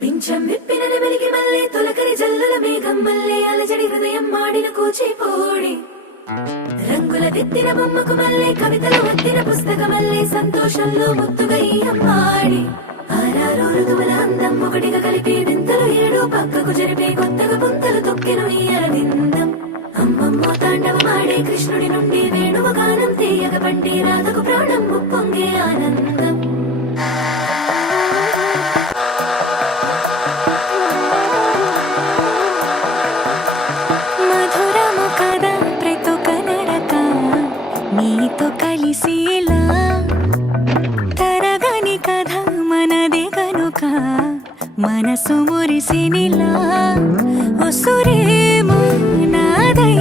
పింఛం విప్పిన నెమలికి మల్లె తొలకరి జల్లుల మేఘం మల్లె అలజడి హృదయం మాడిన కూచిపోడి రంగుల దిద్దిన బొమ్మకు మల్లె కవితలు వత్తిన పుస్తక మల్లె సంతోషంలో ముద్దుగా ఈ అమ్మాడి ఆరారు ఋతువుల అందం ఒకటిగా కలిపి వింతలు ఏడు పక్కకు జరిపే కొత్తగా పుంతలు తొక్కెను ఈ అరవిందం అమ్మమ్మో తాండవమాడే కృష్ణుడి నుండి వేణువ గానం తీయగ పండి రాధకు ప్రాణం ఉప్పొంగే ఆనందం మధురము కదా ప్రతి ఒక్క నడక నీతో కలిసేలా తరగని కథ మనదే కనుక మనసు మురిసినిలా ఉసురేమో నాదై